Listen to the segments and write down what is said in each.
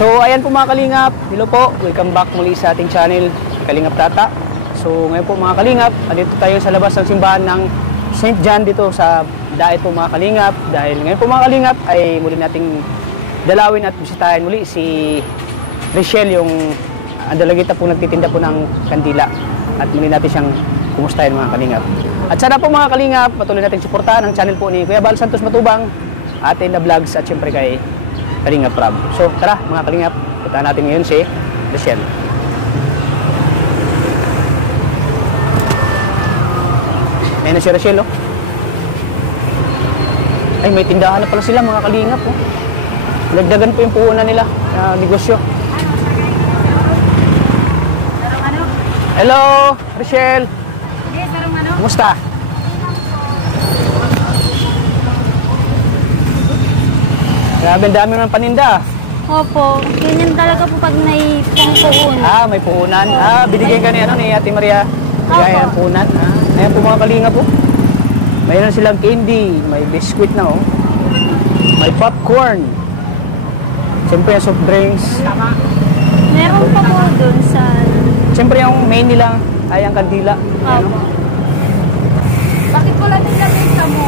So ayan po mga kalingap, hello po, welcome back muli sa ating channel, Kalingap Tata. So ngayon po mga kalingap, dito tayo sa labas ng simbahan ng St. John dito sa Daet po mga kalingap. Dahil ngayon po mga kalingap ay muli nating dalawin at bisitahin muli si Richelle, yung andalagita po nagtitinda po ng kandila. At muli natin siyang kumustahin mga kalingap. At sana po mga kalingap, patuloy natin suportahan ang channel po ni Kuya Bal Santos Matubang, Ate na Vlogs at syempre kay Kalingap Rob. So tara mga kalingap, puntahan natin ngayon si Richelle. Ayan na si Richelle, oh. Ay, may tindahan na pala sila mga kalingap, oh. Nagdagan po yung puhunan nila na negosyo. Hello, Richelle. Kumusta? Grabe, ang dami ng paninda. Opo, ganyan talaga po pag may pangpuhunan. Ah, may puhunan. Ah, binigyan ka ni Ate Maria. Gaya ng puhunan. Ah, ayan po mga kalingap po. Mayroon silang candy, may biscuit na, oh. May popcorn. Siyempre yung soft drinks. Meron pa po doon sa... Siyempre yung main nila ay ang kandila. Opo. Bakit wala din lamesa mo?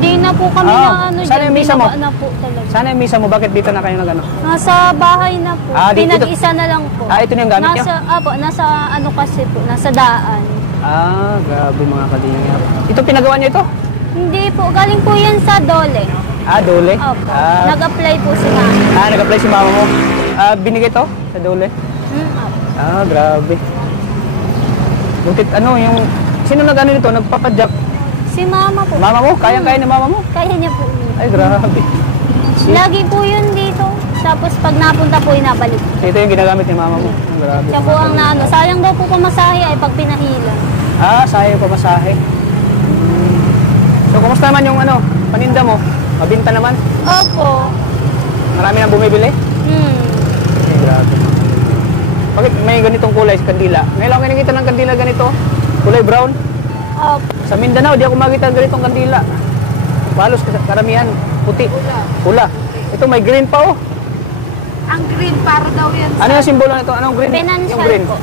Hindi na po kami na ano sana dyan, yung misa mo? na po talaga. Sana yung misa mo, bakit dito na kayo nagano? Nasa bahay na po. Ah, dito- Pinag-isa na lang po. Ah, ito na yung gamit niyo? Nasa ano kasi po, nasa daan. Ah, grabe mga kalingap. Ito pinagawa niyo ito? Hindi po, galing po yan sa Dole. Ah, Dole? Opo. Ah, Nag-apply po si mama. nag-apply si mama mo. Ah, binigay to sa Dole? Opo. Ah, grabe. Butit ano, yung... Sino nag-ano nito? Nagpapadyak? Si mama po. Mama mo? Kayang-kaya ni mama mo? Kaya niya po. Ay, grabe. Lagi po yun dito. Tapos pag napunta po, inabalik. Ito yung ginagamit ni mama mo. Grabe. Siya po ang naano. Sayang daw po pamasahe ay pag pinahila. Ah, sayang pa masahe. So, kumusta naman yung ano, paninda mo? Mabinta naman? Opo. Marami nang bumibili? Ay, grabe. Bakit may ganitong kulay sa kandila? Ngayon lang nakikita ng kandila ganito. Kulay brown. Opo. Sa Mindanao, di ako makita ng ganitong kandila. Halos karamihan, puti. Pula. Ito may green pa, oh. Ang green para daw yan Ano yung simbolo nito? Anong green? Financial Yung green. po.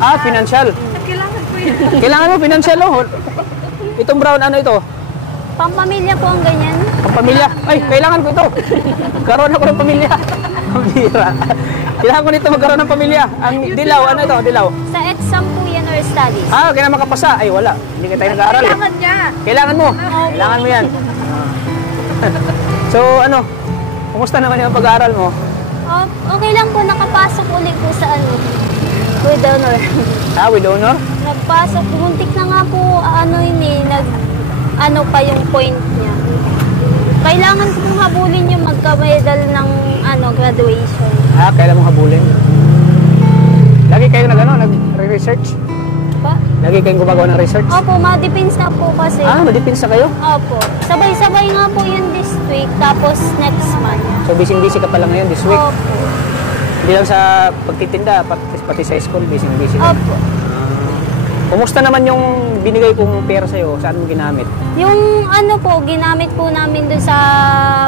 Ah, financial. Kailangan ko yun. Kailangan mo financial, oh. Itong brown, ano ito? Pampamilya po ang ganyan. Ang pamilya. Ay, kailangan ko ito. Karoon ako ng pamilya. Ang bira. Kailangan ko nito magkaroon ng pamilya. Ang dilaw, ano ito? Dilaw. Sa exam po yan or studies. Ah, kailangan makapasa. Ay, wala. Hindi ka tayo nag-aaral. Kailangan niya. Kailangan mo. Kailangan mo yan. So, ano? Kumusta naman yung pag-aaral mo? Okay lang po, nakapasok ulit po sa ano. With honor. Ah, with honor? Nagpasok, muntik na nga po, ano yun eh, ano pa yung point niya. Kailangan ko pong habulin yung magka-medal ng ano, graduation. Ah, kailan mo habulin? Lagi kayo nag-research? Pa? Lagi kayong gumagawa ng research? Opo, ma-depends na po kasi. Ah, madipinsa kayo? Opo. Sabay-sabay nga po yun this week, tapos next month. So, busy-busy ka pala ngayon this week? Opo. Hindi lang sa pagtitinda, pati sa school, busy-busy ka. Opo. Kumusta naman yung binigay kong pera sa'yo? Saan mo ginamit? Yung ano po, ginamit po namin dun sa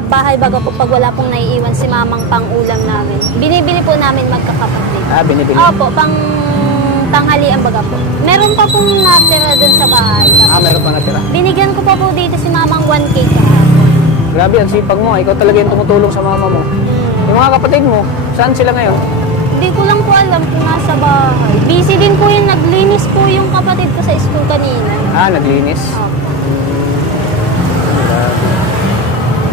bahay baga po pag wala pong naiiwan si mamang pang-ulam namin. Binibili po namin magkakapatid. Ah, binibili? Opo, pang tanghalian baga po. Meron pa pong natira dun sa bahay. Ah, meron pa natira? Binigyan ko pa po dito si mamang 1K kahapon. Grabe, ang sipag mo. Ikaw talaga yung tumutulong sa mama mo. Yung mga kapatid mo, saan sila ngayon? Hindi ko lang po alam kung nasa bahay. Busy din po yun, naglinis po yung kapatid ko sa school kanina. Ah, naglinis? Opo.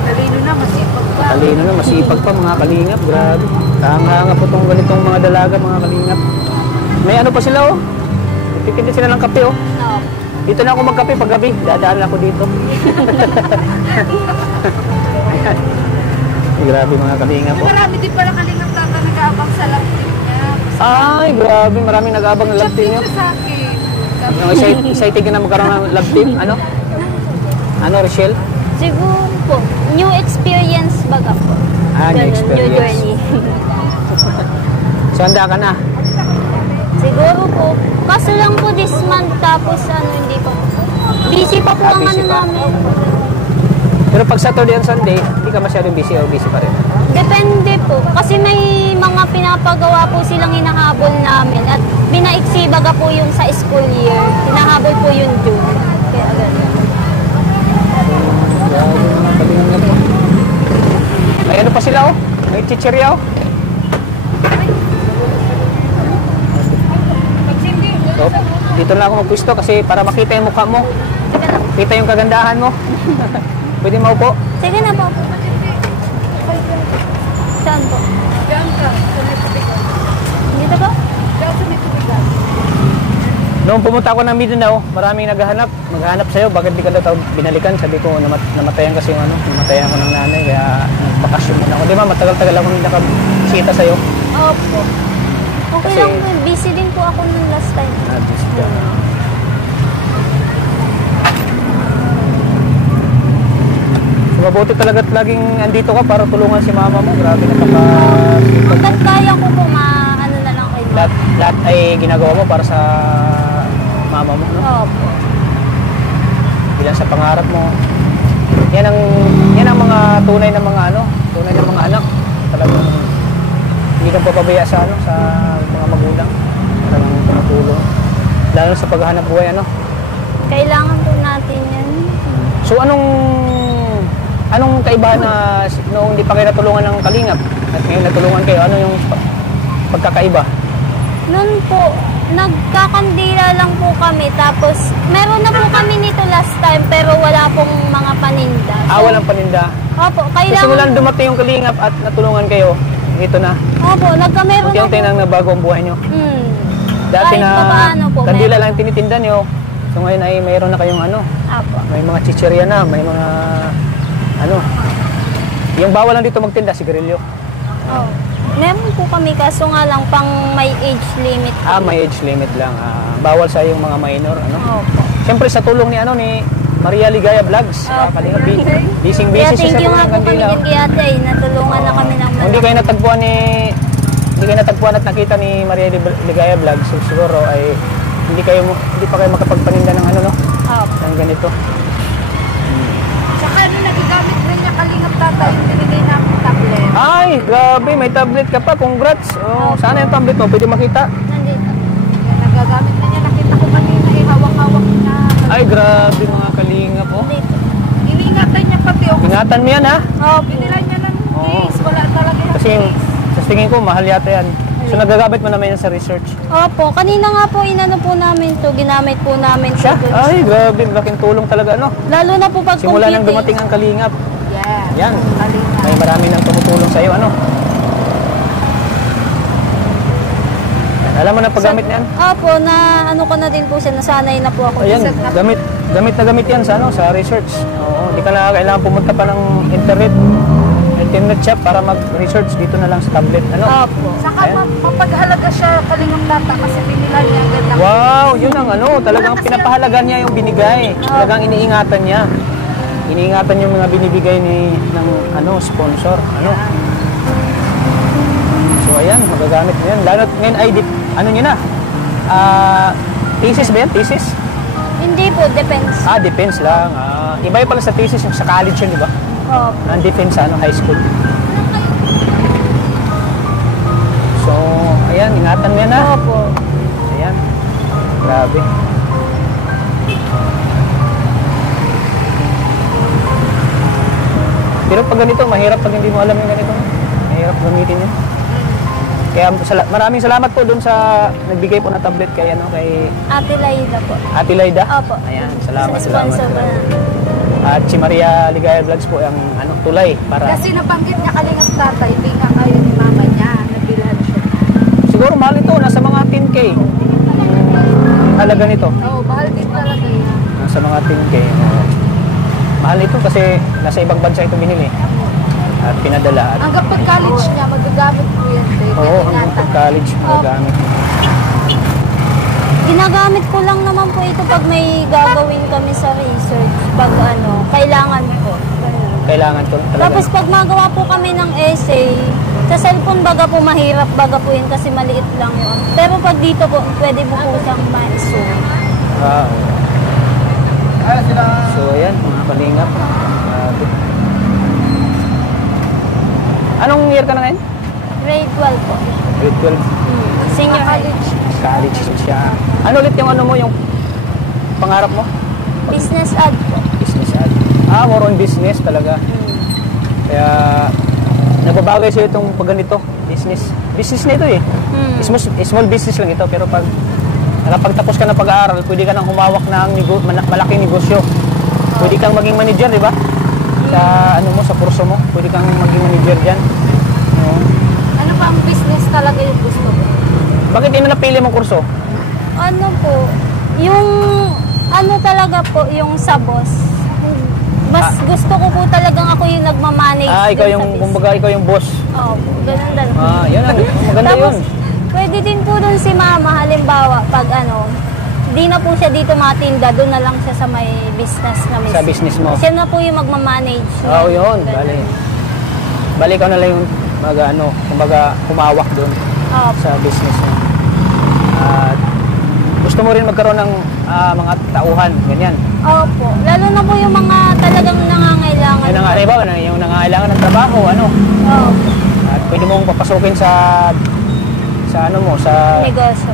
Talino na, masipag pa. Talino na, masipag pa mga kalingap. Grabe. Tanga-hanga po itong ganitong mga dalaga, mga kalingap. May ano pa sila, oh. Nagtitinda sila ng kape, oh. Opo. Dito na ako magkape pag gabi. Dadaan ako dito. Ayan. Grabe mga kalingap, oh. Marami din pala Kalingap Tata nag-aabang sa laptop niya. Ay, grabe. Maraming nag-abang ng love Chat team dito nyo. sa akin. Yung excited ka na magkaroon ng love team? Ano? Ano, Richelle? Siguro po, new experience baga po. Ah, new Ganun, experience. New journey. So, handa ka na? Siguro po. Kaso lang po this month tapos ano hindi pa. Busy pa po ang busy ano pa. namin. Pero pag Saturday and Sunday, hindi ka masyadong busy o busy pa rin? Depende po. Kasi may nagpapagawa po silang hinahabol namin at binaiksi baga po yung sa school year. Hinahabol po yung June. Kaya ganun. Grabe mga kalingap po. May ano pa sila oh. May chichirya oh. So, dito na ako magpwisto kasi para makita yung mukha mo. Kita yung kagandahan mo. Pwede mo po. Sige na po. Saan po? Diyan ka. Dito po? Diyan sa may tubigan. Noong pumunta ako ng Mindanao, maraming maghahanap sa'yo. Bakit di ka daw binalikan? Sabi ko, namatayan kasi yung namatayan ako ng nanay. Kaya nagbakasyon muna ako. Di ba, matagal-tagal ako hindi nakabisita sa'yo. Opo. Okay Kasi- lang po. Busy din po ako nung last time. Just, mabuti talaga at laging andito ka para tulungan si mama mo. Grabe napaka-sipag. Hanggat kaya ko po, ano na lang kayo. Lahat ay ginagawa mo para sa mama mo, no? Opo. Bilang sa pangarap mo. Yan ang mga tunay na mga anak. Talagang hindi kang papabaya sa sa mga magulang. Talagang tumutulong. Lalo sa paghahanap buhay, Kailangan po natin yan. So anong kaibahan na noong hindi pa kayo natulungan ng Kalingap at ngayon natulungan kayo, ano yung pagkakaiba? Noon po, nagkakandila lang po kami. Tapos, meron na po kami nito last time, pero wala pong mga paninda. Walang paninda. Opo, So, kailangan... simulan dumating yung Kalingap at natulungan kayo, ito na. Opo, meron na Unti-unti nang nabago ang buhay nyo. Dati Kahit na papaano po, kandila meron. lang tinitinda nyo. So ngayon ay mayroon na kayong Opo. may mga chichirya na, may mga yung bawal lang dito magtinda, sigarilyo. Oh. Meron po kami, kaso nga lang pang may age limit. May age limit lang. Bawal sa yung mga minor, Opo. Siyempre sa tulong ni Maria Ligaya Vlogs, Kalingap, busy Kaya siya thank sa you nga mga po kami kandila. kay ate. Natulungan na kami ng Hindi kayo natagpuan at nakita ni Maria Ligaya Vlogs, so siguro ay hindi pa kayo makapagpaninda ng Opo. ng ganito. Saka nagigamit rin niya Kalingap Tata yung binigay namin tablet. Ay, grabe, may tablet ka pa. Congrats. Sana yung tablet mo, pwede makita. Nandito. Nagagamit na niya. Nakita ko kanina hawak-hawak niya. Ay, grabe mga Kalingap po. Nandito. Iningatan niya pati o. Ingatan mo yan, ha? Binila niya ng Oo. case. Wala talaga yung Kasi sa tingin ko, mahal yata yan. So, nagagamit mo naman yan sa research. Opo, kanina nga po inano po namin to, ginamit po namin to. Siya? Ay, grabe, laking tulong talaga, Lalo na po pag Simula nang computing. dumating ang Kalingap. Yeah. Yan. Kalingap. May marami nang tumutulong sa'yo, Alam mo na paggamit niyan? Opo, na ano ko na din po siya, nasanay na po ako. Ayan, gamit yan sa research. Oo, hindi ka na kailangan pumunta pa ng internet shop para mag-research dito na lang sa tablet. Opo. Saka Ayan. mapaghalaga siya Kalingap Tata kasi binila niya agad ng Wow, yun ang talagang pinapahalagan niya yung binigay. Talagang iniingatan niya. Iniingatan yung mga binibigay ng sponsor. So ayan, magagamit mo yan. Lalo ngayon ay nyo na? Thesis ba yan? Thesis? Hindi po, depends. Defense lang. Iba yung pala sa thesis yung sa college yun, di ba? Opo. Ang defense sa high school. So, ayan, ingatan mo yan ha. Opo. Ayan. Grabe. Pero pag ganito, mahirap pag hindi mo alam yung ganito. Mahirap gamitin yun. Kaya maraming salamat po dun sa nagbigay po na tablet kay Ate Laida po. Ate Laida. Opo. Ayan, salamat. Sa sponsor ko na. At si Maria Ligaya Vlogs po ang tulay para Kasi nabanggit niya Kalingap Tata, hindi nga kayo ni mama niya. Nabilhan siya. siguro mahal ito, nasa mga 10K. Halaga nito. Mahal din talaga yun. Nasa mga 10K. Mahal ito kasi nasa ibang bansa ito binili. At pinadala. At, Hanggang pag-college niya, magagamit mo yan. hanggang pag-college magagamit. Ginagamit ko lang naman po ito pag may gagawin kami sa research. Pag kailangan po. Kailangan ko talaga. Tapos pag magawa po kami ng essay, sa cellphone baga po mahirap baga po yun kasi maliit lang yun. Pero pag dito po, pwede po po siyang ma-zoom. So ayan, mga kalingap. Anong year ka na ngayon? Grade 12 po. grade 12. Senior high. College siya. Ano ulit yung ano mo, yung pangarap mo? Business ad po. Business ad. More on business talaga. Kaya, nababagay sa'yo itong pag ganito, business. Business na ito eh. Small business lang ito, pero pag nakapagtapos ka ng pag-aaral, pwede ka nang humawak ng malaking negosyo. Pwede kang maging manager, di ba? Sa ano mo, sa kurso mo, pwede kang maging manager dyan. Oo. Ano pa ang business talaga yung gusto mo? Bakit yun na napili mong kurso? Ano po, yung ano talaga po, yung sa boss. Mas gusto ko po talagang ako yung nagmamanage Ikaw dun yung, sa business. kumbaga, ikaw yung boss. Oo, ganun lang. Yan ang maganda Tapos, yun. pwede din po dun si mama, halimbawa, pag ano, di na po siya dito matinda, doon na lang siya sa may business na mismo. Sa business mo. Siya na po yung magmamanage. Oo, yun. Ganun. Bali ikaw na lang yung kumbaga humawak doon Opo. sa business mo. At gusto mo rin magkaroon ng mga tauhan, ganyan. Opo. Lalo na po yung mga talagang nangangailangan. Yung yung nangangailangan ng trabaho, ano. Opo. At pwede mong papasukin sa ano mo, sa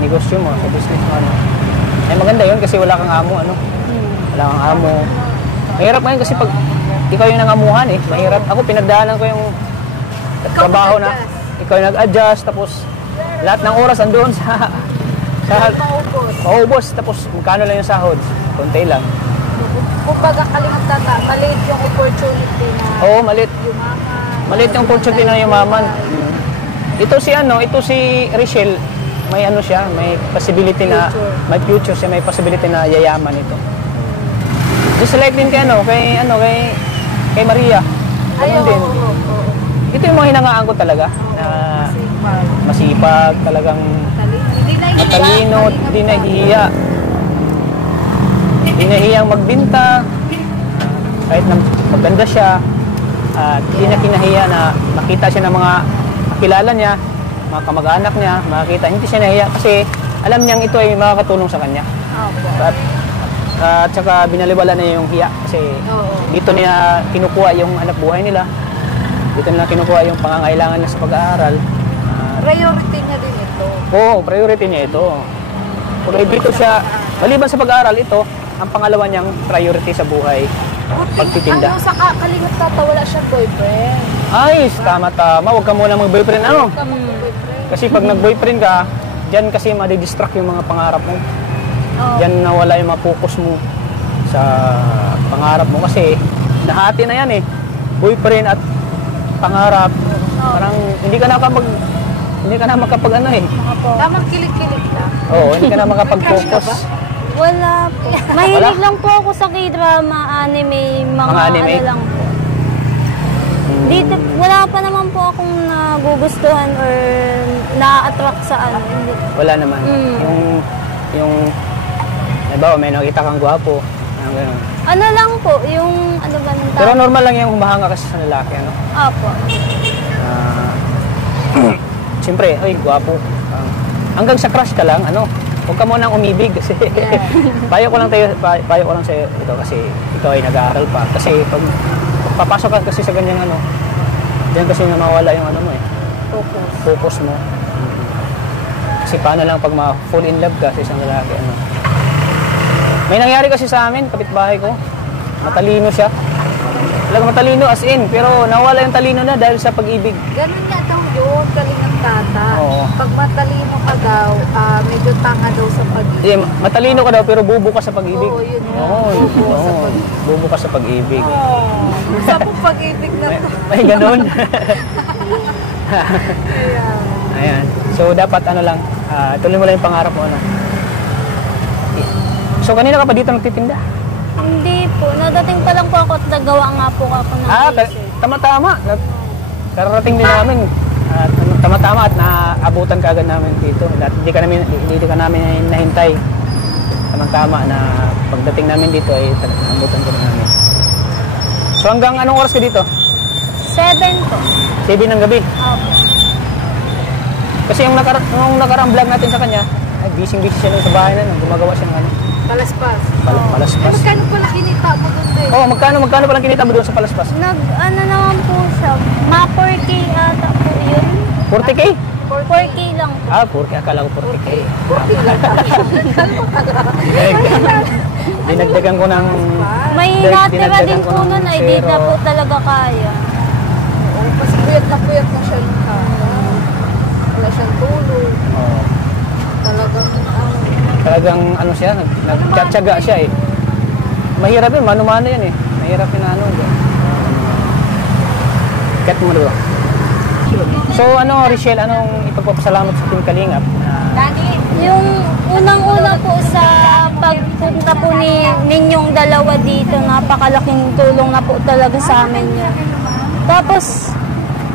negosyo mo, sa business mo, ano. Ay maganda yun kasi wala kang amo, ano. Wala kang amo. Mahirap ngayon kasi pag ikaw yung nangamuhan eh, mahirap. Ako pinagdaanan ko yung trabaho na ikaw yung nag-adjust, tapos lahat ng oras andoon sa maubos, tapos magkano lang yung sahod? Konti lang. Kumbaga Kalingap Tata, maliit yung opportunity na Oo, maliit. yumaman. Maliit yung opportunity na yumaman. Ito si Richelle, may ano siya, may possibility na, may future siya, may possibility na yayaman ito. Just like din kay kay Maria. Ganun din. Ito yung mga hinangaan ko talaga, na masipag, talagang matalino, di nahihiya. Di nahihiyang magbinta, kahit na maganda siya, at di na kinahiya na makita siya ng mga kakilala niya, mga kamag-anak niya, makita, hindi siya nahiya kasi alam niyang ito ay makakatulong sa kanya. At saka binaliwala na yung hiya kasi dito niya kinukuha yung hanap buhay nila, dito nila kinukuha yung pangangailangan niya sa pag-aaral. Priority niya din ito. Oo, priority niya ito. Kung dito siya, maliban sa pag-aaral, ito ang pangalawa niyang priority sa buhay, pagtitinda. Ano sa Kalingap Tata, wala siyang boyfriend. Ay, tama-tama. Huwag ka muna mag-boyfriend. Ano? Kasi pag nag-boyfriend ka, dyan kasi madidistract yung mga pangarap mo. Dyan nawala yung mga focus mo sa pangarap mo. Kasi nahati na yan eh. Boyfriend at pangarap. Parang hindi ka na makapag ano eh. Tamang kilig-kilig lang. Oo, hindi ka na makapag-focus. Wala po. Mahilig lang po ako sa K-drama, anime, mga anime? ano lang po. Dito, wala pa naman po akong nagugustuhan or na-attract sa ano. Hindi. Wala naman. Yung halimbawa, may nakita kang gwapo. Ganun. Ano lang po, yung ano ba nung Pero normal lang yung humahanga kasi sa lalaki, ano? Apo. Siyempre, ay, gwapo. Hanggang sa crush ka lang, ano? Huwag ka munang umibig kasi payo ko lang sa ito kasi ikaw ay nag-aaral pa. Kasi pag papasok ka kasi sa ganyang ano, diyan kasi mawala yung ano mo eh. Focus mo. Kasi paano lang pag ma-fall in love ka sa isang lalaki, ano. May nangyari kasi sa amin, kapitbahay ko. Matalino siya. Talagang matalino as in, pero nawala yung talino na dahil sa pag-ibig. Ganun nga daw yun, Kalingap Tata. Oo. Pag matalino ka daw, medyo tanga daw sa pag-ibig. Yeah, matalino ka daw pero bubo ka sa pag-ibig. Oo, yun nga. Oo, Bubo sa oo. pag-ibig. Bubo ka sa pag-ibig. Sa pong pag-ibig na to. May ganun. Ayan. Ayan. So dapat ano lang, tuloy mo lang yung pangarap mo, ano. So kanina ka pa dito nagtitinda? Hindi po. Nadating pa lang po ako at nagawa nga po ako ng research. Tama-tama. Kararating din namin. At tama-tama at naabutan ka agad namin dito. At hindi ka namin nahintay. Tama-tama na pagdating namin dito ay naabutan ka namin. So hanggang anong oras ka dito? 7 po. 7 ng gabi. Opo. Kasi yung nakarang vlog natin sa kanya, ay busy-busy siya nung sa bahay na nung gumagawa siya ng ano. Palaspas. Palaspas. Magkano pala kinita mo doon din? Oh, magkano palang kinita mo doon sa palaspas? Ano naman po siya, ma 4K ata po yun. 40K? 40 4K lang po. 4K. Akala ko 40K. Okay. Dinagdagan ko ng... May Dinagdagan natira din ko po ng nun ay di na zero. po talaga kaya. Oo, kasi puyat na siya yung wala siyang tulog. Oh, Talagang, talagang ano siya, nagtsatsaga siya eh. Mahirap yun, mano-mano yan eh. Mahirap yun na ano. Cut mo na ba? So ano, Richelle, anong ipagpapasalamat sa Team Kalingap? Dani, Yung unang-una po sa pagpunta po ninyong dalawa dito, napakalaking tulong na po talaga sa amin yun. Tapos,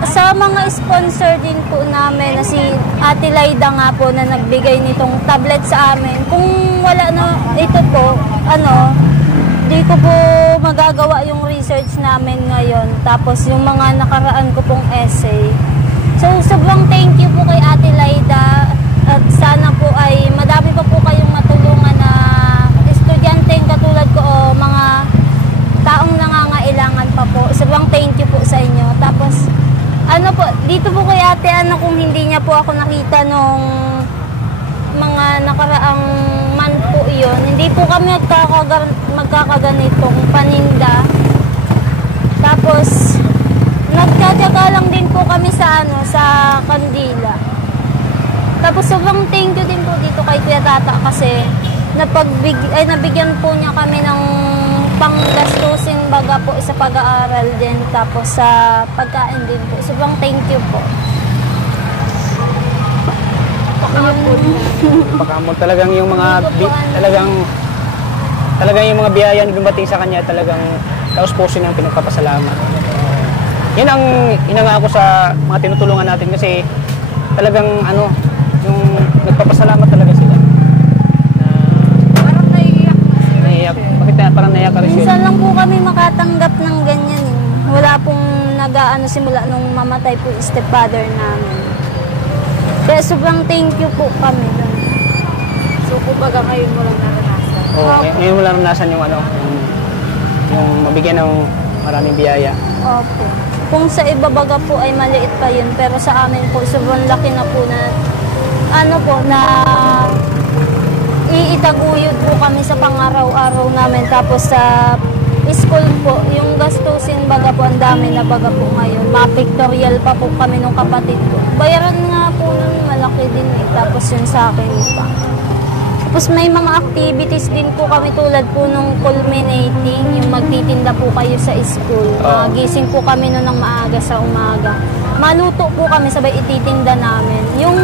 sa mga sponsor din po namin na si Ate Laida nga po na nagbigay nitong tablet sa amin. Kung wala na ito po, di ko po magagawa yung research namin ngayon. Tapos yung mga nakaraan ko pong essay. So, sobrang thank you po kay Ate Laida. At sana po ay madami pa po kayong matulungan na estudyante katulad ko o mga taong nangangailangan pa po. Sobrang thank you po sa inyo. Tapos, dito po kay Ate kung hindi niya po ako nakita nung mga nakaraang month po yun, hindi po kami magkakaganitong paninda. Tapos, nagtsatsaga lang din po kami sa Kandila. Tapos sobrang thank you din po dito kay Kuya Tata kasi nabigyan po niya kami ng panggastusin baga po sa pag-aaral din tapos sa pagkain din po. Sobrang thank you po. Pakamot talagang yung mga talagang yung mga biyaya na dumating sa kanya talagang taus-puso ng pinagpapasalamat. Yan ang inangako sa mga tinutulungan natin kasi talagang yung nagpapasalamat talaga sila. parang naiiyak na siya. Naiyak. Bakit parang naiyak ka rin siya? Minsan lang po kami makatanggap ng ganyan. Wala pong simula nung mamatay po yung stepfather namin. Kaya sobrang thank you po kami doon. So, kumbaga ngayon mo lang naranasan. Ngayon mo lang naranasan yung yung mabigyan ng maraming biyaya. Opo. Kung sa iba baga po ay maliit pa yun, pero sa amin po sobrang laki na po na na iitaguyod po kami sa pang-araw-araw namin. Tapos sa school po, yung gastusin baga po ang dami na baga po ngayon. Ma-pictorial pa po kami nung kapatid ko. Bayaran nga po nun malaki din eh. Tapos yun sa akin pa. Tapos may mga activities din po kami tulad po nung culminating, yung magtitinda po kayo sa school. Gising po kami nun ng maaga sa umaga. Maluto po kami sabay ititinda namin. Yung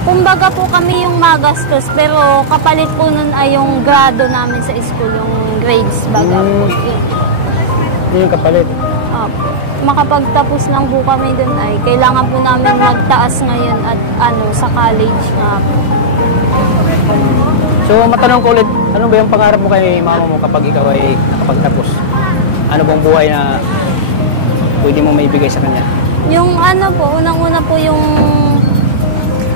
kumbaga po kami yung magastos, pero kapalit po nun ay yung grado namin sa school, yung grades baga po. Yun yung kapalit. Makapagtapos lang po kami dun ay kailangan po namin magtaas ngayon at sa college nga po. So matanong ko ulit, ano ba yung pangarap mo kay mama mo kapag ikaw ay nakapagtapos? Ano bang buhay na pwede mo maibigay sa kanya? Yung unang-una po yung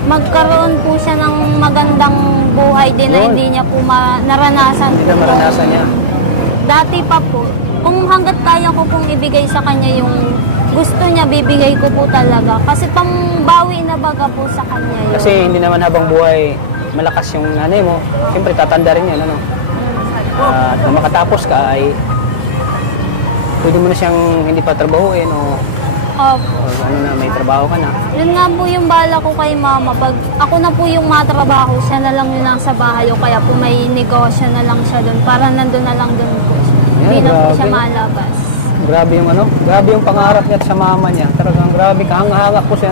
magkaroon po siya ng magandang buhay din na hindi niya po naranasan. Hindi na maranasan niya. Dati pa po, kung hanggat kaya ko pong ibigay sa kanya yung gusto niya, bibigay ko po talaga. Kasi pambawi na baga po sa kanya yun. Kasi hindi naman habang buhay malakas yung nanay mo, siyempre tatanda rin yan, at na makatapos ka ay pwede mo na siyang hindi pa trabahuin o may trabaho ka na. Yun nga po yung bala ko kay mama. Pag ako na po yung matrabaho, siya na lang yun nasa bahay o kaya po may negosyo na lang siya doon. Para nandun na lang doon po siya. Hindi na po siya malabas. Grabe yung pangarap niya sa mama niya. Talagang grabe, kahanga-hanga po si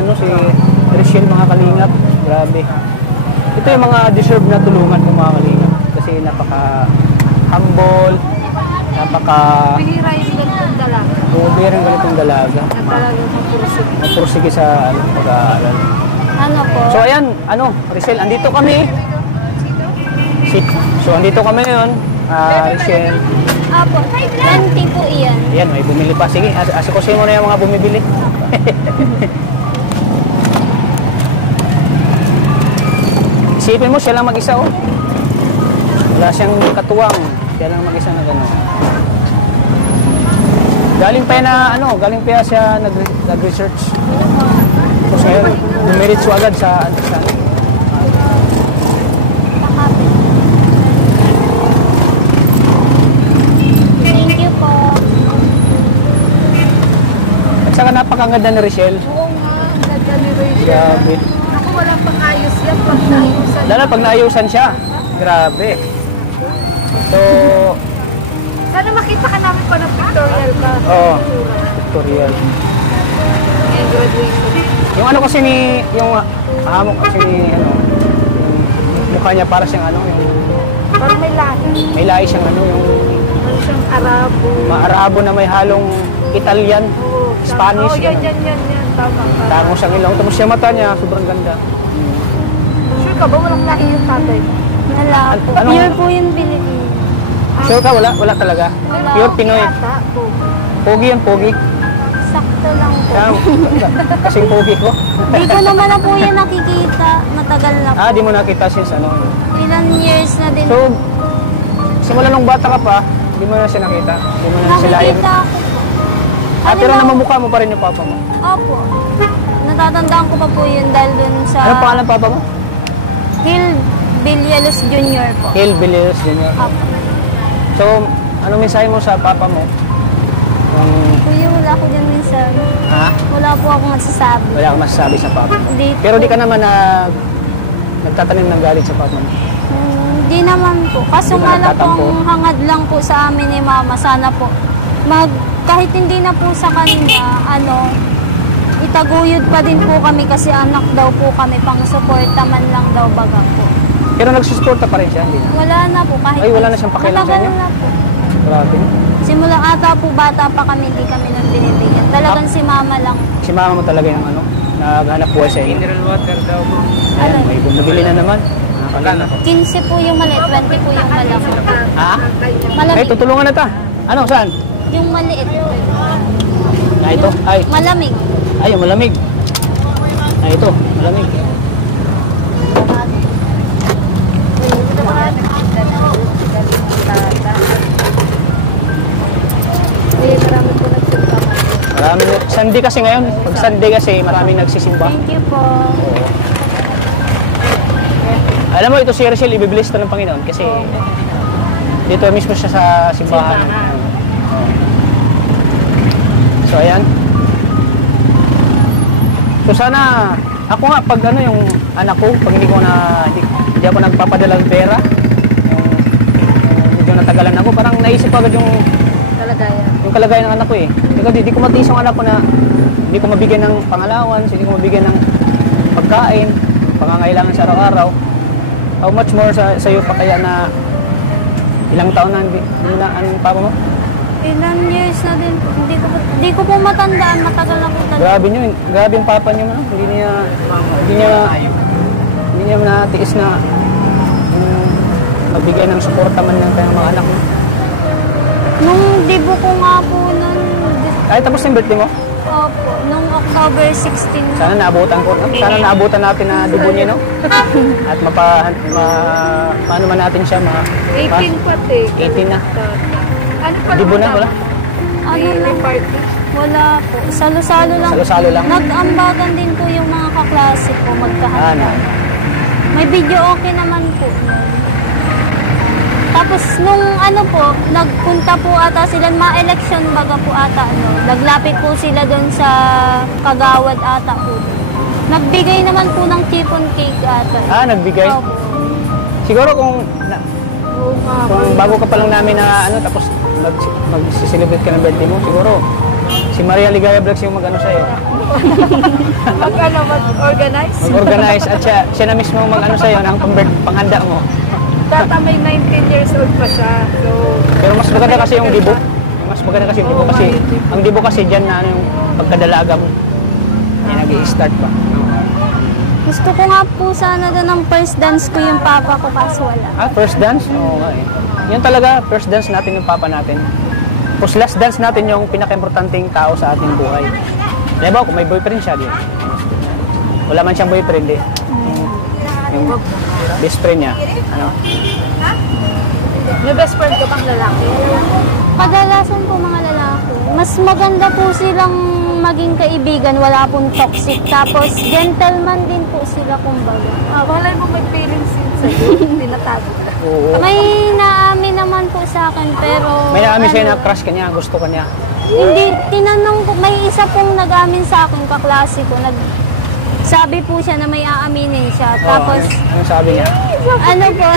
Richelle, mga kalingap. Grabe. Ito yung mga deserve na tulungan ng mga kalingap. Kasi napaka-humble, Bihira yung ganitong dalaga. bihira yung ganitong dalaga. Na talagang mapursige. Mapursige sa pag-aaral. Po? So ayan, Richelle, andito kami. So andito kami ngayon, Richelle. Apo, 20 po iyan. Ayan, may bumili pa. Sige, asikusin mo na yung mga bumibili. Isipin mo, siya lang mag-isa, Wala siyang katuwang. Siya lang mag-isa na gano'n. Galing pa siya nag-research. Tapos ngayon, dumiritso agad sa Thank you po. At saka napakaganda ni Richelle. Oo nga, ang ganda ni Rachel. Grabe. Ako walang pang-ayos yan. Pag naayusan. Lalo pag naayusan siya. Grabe. So, Sana makita ka namin pa ng pictorial ka. oo. Tutorial. And graduation. Yung ano kasi yung hamok kasi yung mukha niya para siyang yung Parang may lahi. may lahi siyang yung Parang siyang Arabo. Arabo na may halong Italian, Oo, Spanish. Oo, yan. Tama ka. Tangos ang ilong. Tapos yung mata niya, sobrang ganda. Sure ka ba walang lahi yung tatay? Wala po. Anong- Pure po yung Pilipino. Sure ka? Wala? Wala talaga. Wala. Pure Pinoy. Yata po. Pogi yan, pogi. Sakto lang po. Kasing pogi ko. Di ko naman na po yan nakikita. Matagal na po. Di mo nakita since Ilan years na din. So, simula nung bata ka pa, di mo na siya nakita. Di mo na sila yun. Nakikita ako po. Pero namamukha mo pa rin yung papa mo. Opo. Natatandaan ko pa po yun dahil dun sa Anong pangalan papa mo? Hill Villaluz Jr. po. Hale Villaluz Jr. Opo. So, anong mensahe mo sa papa mo? Kuya, wala ko dyan minsan. Wala po akong masasabi. Wala akong masasabi sa papa mo. Hindi Pero po. di ka naman nagtatanim ng galit sa papa mo. Hindi naman po. Kaso Hindi ka nga lang nagtatampo? pong hangad lang po sa amin ni Mama. Sana po, kahit hindi na po sa kanya, itaguyod pa din po kami kasi anak daw po kami, pang-suporta man lang daw baga po. Pero nagsusuporta pa rin siya, hindi na. Wala na po. Kahit Ay, wala na siyang pakialam sa matagal inyo? na po. Grabe. Simula ata po bata pa kami, hindi kami nang binibigyan. Talagang si Mama lang. Si mama mo talaga yung naghanap buhay sa inyo. Mineral water daw po. Ayan, may bumibili na naman. Nakakagana. 15 po yung maliit, 20 po yung malaki. Ha? Ay, Malamig. tutulungan na ta. Ano, saan? Yung maliit. Ito. Ay, Malamig. yung malamig. Ito, malamig. Marami po nagsimba. Maraming, Sunday kasi ngayon. Pag Sunday kasi, maraming nagsisimba. Thank you po. Oo. Alam mo, ito si Rachel, ibibilis to ng Panginoon kasi dito mismo siya sa simbahan. So, ayan. So, sana, ako nga, pag yung anak ko, pag hindi ako nagpapadala ng pera, yung medyo natagalan ako, parang naisip agad yung kalagayan ng anak ko eh. Hindi ko matiis yung anak ko na hindi ko mabigyan ng pangalawan, hindi ko mabigyan ng pagkain, pangangailangan sa araw-araw. How much more sa iyo pa kaya na ilang taon na anong papa mo? Ilan years na din po. Hindi ko po matandaan. Matagal na po talaga. Grabe yung papa niyo, hindi niya natiis na magbigay ng suporta man ng kanyang mga anak mo. Nung dibo ko nga po nun, Ay, tapos yung birthday mo? opo, nung October 16. Sana naabutan natin na dugo niya, no? At paano man natin siya 18 pati. 18 na. Ano pa Dibo na, wala? Ano lang, party? wala po. Salo-salo lang. Salo-salo lang. Nag-ambagan din po yung mga kaklase ko magkahanda. May video okay naman po. Tapos nung nagpunta po ata sila, ma-election baga po ata, naglapit po sila doon sa Kagawad ata po. Nagbigay naman po ng chiffon cake ata. Nagbigay? Opo. Siguro kung bago ka pa lang namin na tapos mag-celebrate ka ng birthday mo, siguro si Maria Ligaya Vlogs yung mag-ano sa'yo. Mag-organize? Mag-organize at siya na mismo mag-ano sa'yo ng panghanda mo. Tata may 19 years old pa siya. So, Pero mas maganda kasi yung dibo. Mas maganda kasi yung dibo kasi ang dibo kasi diyan na yung pagkadalaga mo. Yan nag-i-start pa. Gusto ko nga po sana doon ng first dance ko yung papa ko kaso wala. First dance? Oo nga eh. Yan talaga, first dance natin yung papa natin. Tapos last dance natin yung pinaka-importanting tao sa ating buhay. Diba kung may boyfriend siya, di? Wala man siyang boyfriend, di? Yung best friend niya, may best friend ka pang lalaki? Kadalasan po mga lalaki. mas maganda po silang maging kaibigan, wala pong toxic. Tapos, gentleman din po sila, kumbaga. Malay mo may feelings din sa'yo. Tinatago ka. Oo. May naamin naman po sa akin, pero... May naamin siya na crush ka niya, gusto ka niya. Hindi, tinanong ko, may isa pong nag-amin sa akin, kaklase ko, sabi po siya na may aaminin siya. Tapos, Anong sabi niya? ano po,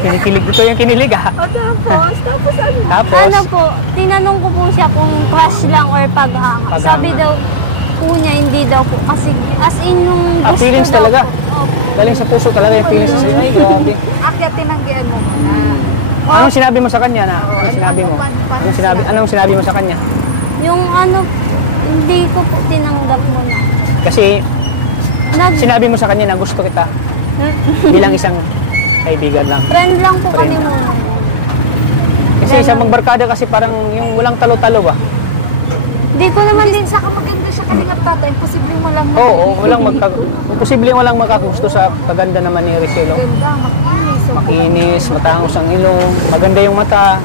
Kinikilig. Ito yung kinilig ah. Tapos ano? Tapos, ano po, tinanong ko po siya kung crush lang or paghanga. Paghanga. Sabi daw po niya, hindi daw po. Kasi as in yung gusto feelings daw talaga? po. Opo. galing sa puso talaga yung feelings sa Ay, grabe. Akyat tinanggihan mo muna. Anong sinabi mo sa kanya na? Anong sinabi mo? Anong sinabi mo sa kanya? Yung ano, hindi ko po tinanggap mo na. Kasi sinabi mo sa kanya na gusto kita bilang isang kaibigan lang. Friend lang po kami Friend. muna. Kasi isang magbarkada kasi parang yung walang talo-talo ba? Hindi ko naman din Saka maganda siya kalingap tata. Imposible mo lang Oo, posible walang makagusto sa kaganda naman ni Rizelo. Ganda, makinis. So, Makinis, matangos ang ilong, maganda yung mata.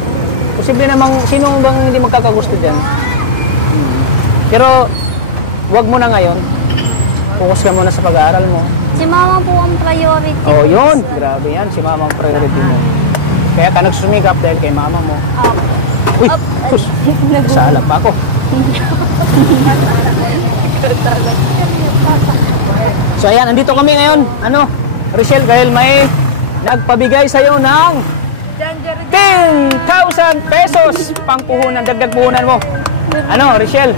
Posible namang sino bang hindi magkakagusto diyan? Pero wag mo na ngayon. Focus ka muna sa pag-aaral mo. si mama po ang priority. Oh, po yun. sa- Grabe yan. Si mama ang priority mo. Kaya ka nagsusumikap dahil kay mama mo. Opo. Uy, sus. Saalap pa ako. So ayan, andito kami ngayon. Ano, Rochelle, dahil may nagpabigay sa'yo ng 10,000 pesos pangpuhunan, dagdag puhunan mo. Ano, Rochelle?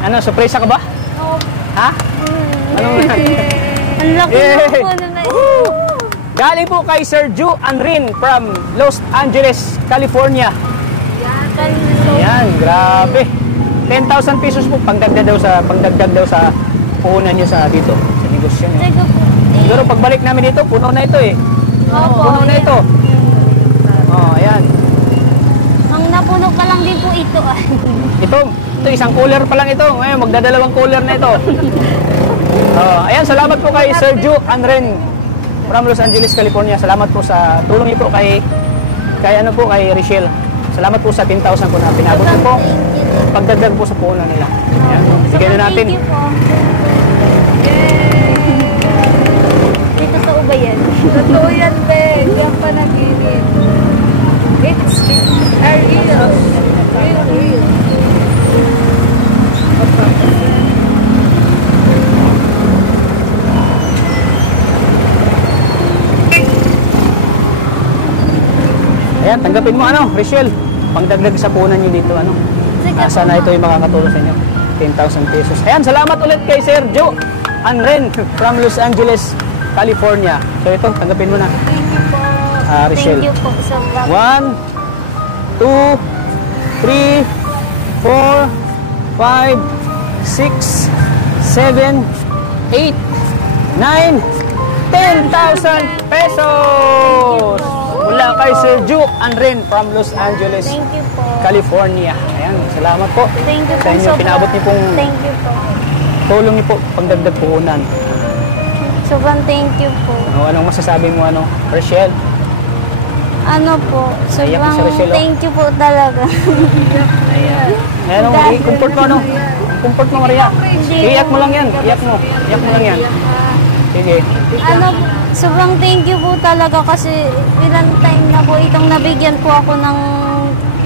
Ano, surprise ka ba? Opo. Ha? Anong Ang laki Yay! po na Galing po kay Sir Ju Anrin from Los Angeles, California. Yan, grabe. 10,000 pesos po pangdagdag daw sa puhunan niyo sa dito, sa negosyo niyo. Sige po. Siguro pagbalik namin dito, puno na ito eh. Opo. Puno na ito. Oh, ayan. Ang napuno pa lang din po ito. Ito isang cooler pa lang ito. Ngayon, magdadalawang cooler na ito. Ayan, salamat po kay Sir Ju Anren from Los Angeles, California. Salamat po sa tulong niyo po kay Richelle. Salamat po sa 10,000 po na pinabot niyo po. Pagdagdag po sa puhunan nila. Ayan, bigyan na natin. Thank you po. Dito totoo ba yan? Totoo yan, be. Diyan pa naginip. It's real. Real. Ayan, tanggapin mo Richelle. Pangdagdag sa puhunan niyo dito Sige po, sana ito yung makakatulong sa inyo. 10,000 pesos. Ayan, salamat ulit kay Sir Ju Anren from Los Angeles, California. So ito, tanggapin mo na. Richelle. Thank you po. Sobrang. 1, 2, 3, 4, 5, 6, 7, 8, 9, 10,000 pesos! Mula kay Sir Ju Anren from Los Angeles, Thank you po. California. Ayan, salamat po. Thank you po. Sa inyo, sobrang. pinabot niyo pong Thank you po. tulong niyo po, pangdagdag puhunan. Sobrang thank you po. Anong masasabi mo, Richelle? Ano po, Naiyak sobrang si Rochelle, oh. thank you po talaga. Ayan. Ayan, i-comfort mo, Comfort mo, Maria. Iyak mo lang yan. Iyak mo lang yan. Sige. Ano, sobrang thank you po talaga kasi ilang time na po itong nabigyan po ako ng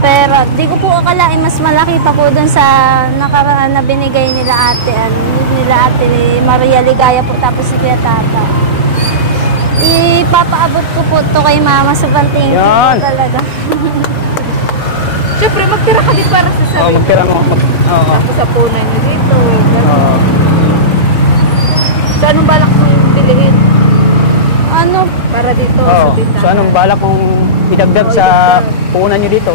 pera. Di ko po akalain mas malaki pa po dun sa nakaraan na binigay nila ate Maria Ligaya po tapos si Kuya Tata. Ipapaabot ko po to kay mama. Sobrang thank you po Yan. talaga. Siyempre, magtira ka din para sa sarili. Magtira mo. Oo. Tapos sa punan nyo dito. Oo. So, anong balak mong bilihin? Ano, Para dito Oo. sa tindahan? So anong balak mong idagdag sa puhunan niyo dito?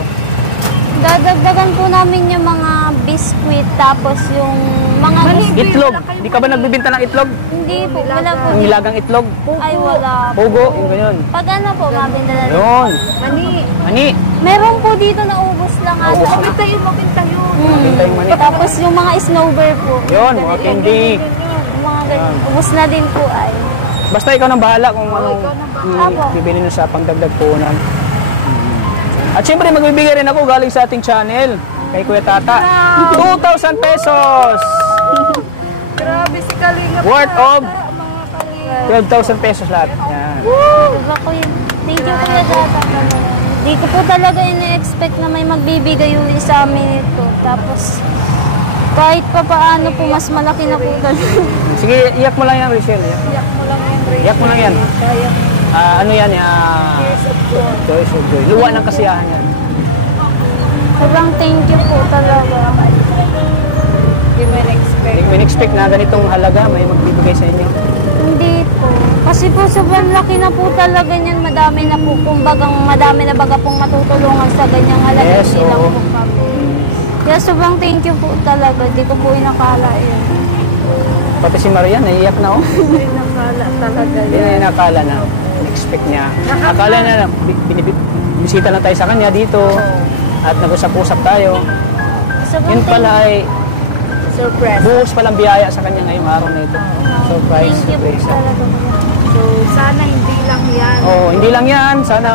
dadagdagan po namin yung mga biskuit tapos yung mga Itlog. Di ka ba nagbibenta ng itlog? hindi po, wala po. Yung nilagang itlog? Ay, wala po. Pugo, yung ganyan. Pag ano po, mabinda na Yun. Mani. meron po dito na ubos lang Ubos ata. na. Mabinta yun. Mabinta yung mani. Tapos yung mga snowbird po. Yun, mga candy. Yung mga ganyan. Ubos na din po ay. Basta ikaw nang bahala kung anong Apo. bibili nyo sa pangdagdag puhunan. At syempre magbibigay rin ako galing sa ating channel kay Kuya Tata. 2,000 pesos. Grabe si Kalingap Worth Tata, of mga Kalingap. 12,000 pesos lahat. Yan. Diba, Kuya? Thank you, Kuya Tata. Dito po talaga ina-expect na may magbibigay yung sa amin ito. Tapos, kahit pa paano po, mas malaki na po talaga. Sige, iyak mo lang yan, Rachel. Iyak mo lang yan, Ray. Iyak mo lang yan. Kaya Ano yan? Tears of joy. Joy, so joy. Luwa ng kasiyahan yan. Sobrang thank you po talaga. Hindi mo in-expect. Hindi ko in-expect na ganitong halaga may magbibigay sa inyo. Hindi po. Kasi po sobrang laki na po talaga niyan. Madami na po. Kumbagang madami na baga pong matutulungan sa ganyang halaga. Yes, Hindi lang oo. po kami. Kaya sobrang thank you po talaga. Hindi ko po inakala yun. Pati si Maria, naiiyak na oh. Hindi nakala talaga Hindi yan. na nakala na. In-expect niya. Akala na bisita lang tayo sa kanya dito. At nag-usap-usap tayo. Sobrang Yun pala ay Surprise. buhos palang biyaya sa kanya ngayong araw na ito. Surprise, Thank you po surprise. talaga. So, sana hindi lang yan. Oh, hindi lang 'yan. Sana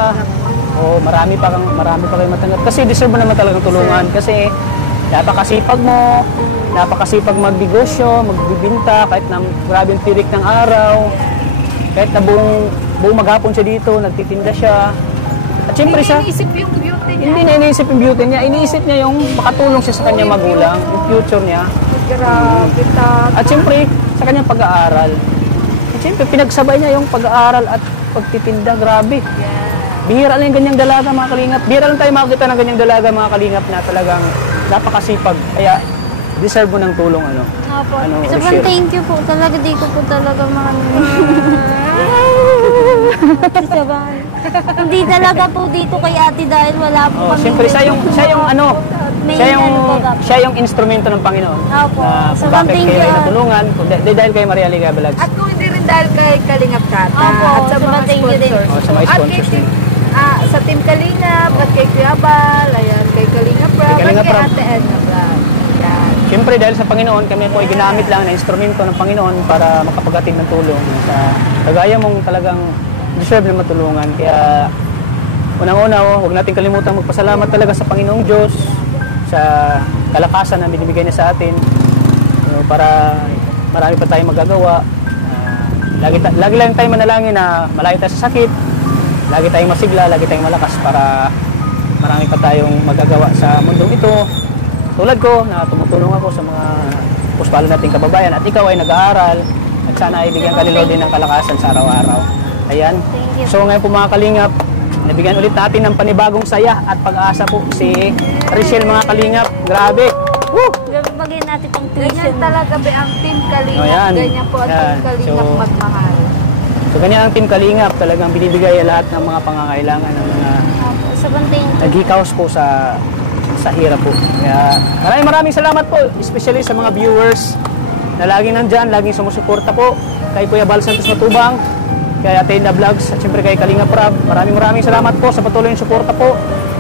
marami pa kayong matanggap kasi deserve mo naman talagang tulungan kasi napakasipag mo, napakasipag magnegosyo, magbibinta kahit na grabing tirik ng araw. Kahit na buong maghapon siya dito, nagtitinda siya. At siyempre Hindi siya, iniisip yung beauty niya. hindi na iniisip yung beauty niya, iniisip niya yung makatulong siya sa kanyang magulang, yung future niya. Grabe, Tata. At siyempre, sa kanyang pag-aaral. At siyempre, pinagsabay niya yung pag-aaral at pagtitinda. Grabe. Bihira lang yung ganyang dalaga, mga kalingap. Bihira lang tayo makakita ng ganyang dalaga, mga kalingap, na talagang napakasipag. Kaya, deserve mo ng tulong, ano. Opo. Ano, Sobrang Rachel? thank you po. Talaga di ko po talaga Sobrang. Hindi talaga po dito kay ate dahil wala po Oh, kami. siyempre, siya yung ano, May siya ano po, siya yung instrumento ng Panginoon. Opo. Na kung Sobrang bakit thank kayo you. ay natulungan, dahil kay Maria Liga Vlogs. At kung hindi rin dahil kay Kalingap Tata Opo, at sa sobrang mga thank you din. sponsors. Oh, sa mga At sponsors kay din. sa Team Kalingap, at kay Kuya Bal, ayan, kay Kalingap Rob, Kay at Kalingap kay Rob. Ate Edna Vlog. Ayan. Siyempre, dahil sa Panginoon, kami po ay ginamit lang na instrumento ng Panginoon para makapagatid ng tulong sa kagaya mong talagang deserve na matulungan. Kaya, unang-una, huwag natin kalimutan magpasalamat talaga sa Panginoong Diyos sa kalakasan na binibigay niya sa atin para marami pa tayong magagawa. Lagi lang tayo manalangin na malayo tayo sa sakit, lagi tayong masigla, lagi tayong malakas para marami pa tayong magagawa sa mundong ito. Tulad ko na tumutulong ako sa mga puspalo nating kababayan at ikaw ay nag-aaral at sana ay bigyan ka ni Lord din ng kalakasan sa araw-araw. Ayan. Thank you. So ngayon po mga kalingap, nabigyan ulit natin ng panibagong saya at pag-asa po si Rachel, mga kalingap. Grabe! Woo! Bagay natin pang Ganyan tuition. talaga ba ang Team Kalingap? Oh, yan. Ganyan po ang Yan. Team Kalingap So, magmahal. So ganyan ang Team Kalingap, talagang binibigay lahat ng mga pangangailangan ng mga Opo. Sobrang thank you. naghikaos po sa hirap po. Kaya maraming salamat po, especially sa mga viewers na laging nandyan, laging sumusuporta po kay Kuya Bal Santos Matubang, kay Ate Edna Vlogs at siyempre kay Kalingap Rob. Maraming salamat po sa patuloy ng suporta po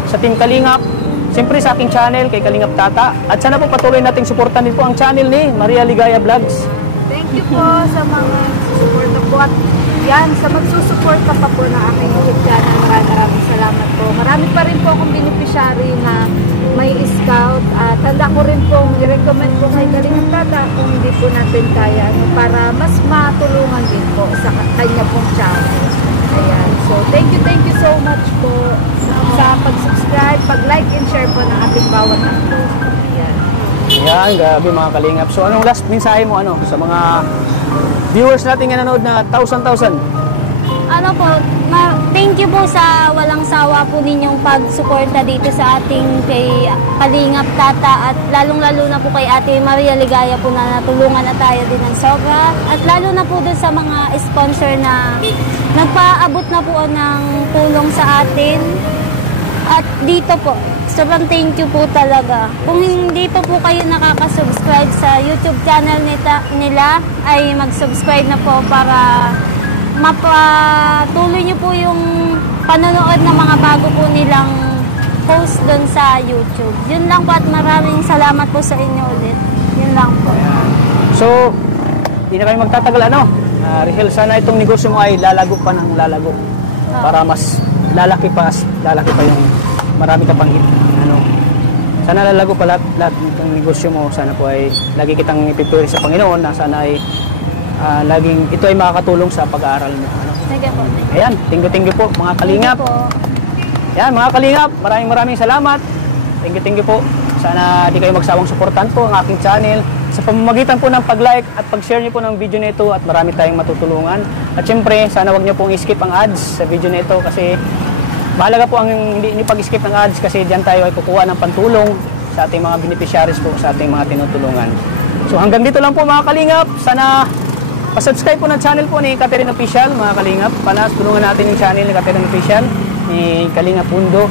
sa Team Kalingap. Siyempre sa aking channel kay Kalingap Tata. At sana po patuloy nating suportan din po ang channel ni Maria Ligaya Vlogs. Thank you po sa mga susuporta po at yan, sa magsusuporta pa po ng aking YouTube channel. Maraming salamat po. Marami pa rin po akong beneficiary na may scout at handa ko rin pong i-recommend po kay Kalingap Tata kung hindi po natin kaya para mas matulungan din po sa kanya pong channel. Ayan. So, thank you so much po sa pag-subscribe, pag-like and share po ng ating bawat upload. Ayan. Yan, grabe mga Kalingap. So anong last mensahe mo sa mga viewers natin nga nanood na 1,000? Ano po, thank you po sa walang sawa po ninyong pagsuporta dito sa ating kay Kalingap Tata at lalong-lalo na po kay Ate Maria Ligaya po na natulungan na tayo din ng sobra at lalo na po dun sa mga sponsor na nagpaabot na po ng tulong sa atin at dito po, sobrang thank you po talaga. Kung hindi pa po kayo nakaka-subscribe sa YouTube channel nila ay mag-subscribe na po para mapatuloy nyo po yung panonood ng mga bago po nilang post doon sa YouTube. Yun lang po at maraming salamat po sa inyo ulit. Yun lang po. So, hindi na kayo magtatagal Rachel, sana itong negosyo mo ay lalago pa ng lalago para mas lalaki pa yung marami ka pang sana lalago pa lahat ng negosyo mo. Sana po ay lagi kitang ipipuri sa Panginoon na sana ay laging ito ay makakatulong sa pag-aaral mo. Sige po. Ayan, thank you po mga kalingap. Thank you po. Ayan mga kalingap, maraming salamat. Thank you po. Sana di kayo magsawang suportahan po ang aking channel sa pamamagitan po ng pag-like at pag-share niyo po ng video na ito, at marami tayong matutulungan. At syempre, sana wag niyo pong i-skip ang ads sa video na ito, kasi mahalaga po ang hindi pag-skip ng ads, kasi diyan tayo ay kukuha ng pantulong sa ating mga beneficiaries po, sa ating mga tinutulungan. So hanggang dito lang po mga kalingap. Sana pa-subscribe po ng channel po ni Catherine Official mga kalingap. Tulungan natin yung channel ni Catherine Official, ni Kalingap Pundo,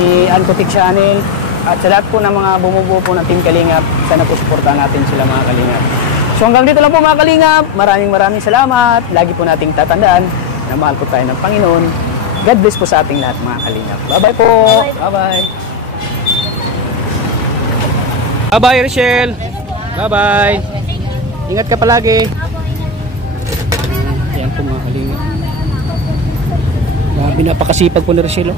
ni Ancotic Channel, at sa lahat po ng mga bumubuo po ng Team Kalingap. Sana po suportahan natin sila mga kalingap. So hanggang dito lang po mga kalingap. Maraming salamat. Lagi po nating tatandaan na mahal po tayo ng Panginoon. God bless po sa ating lahat mga kalingap. Bye-bye po. Bye-bye. Bye-bye, Rachel. Bye-bye. Ingat ka palagi. Ayan po mga kalingap. Napakasipag po ni Rachel.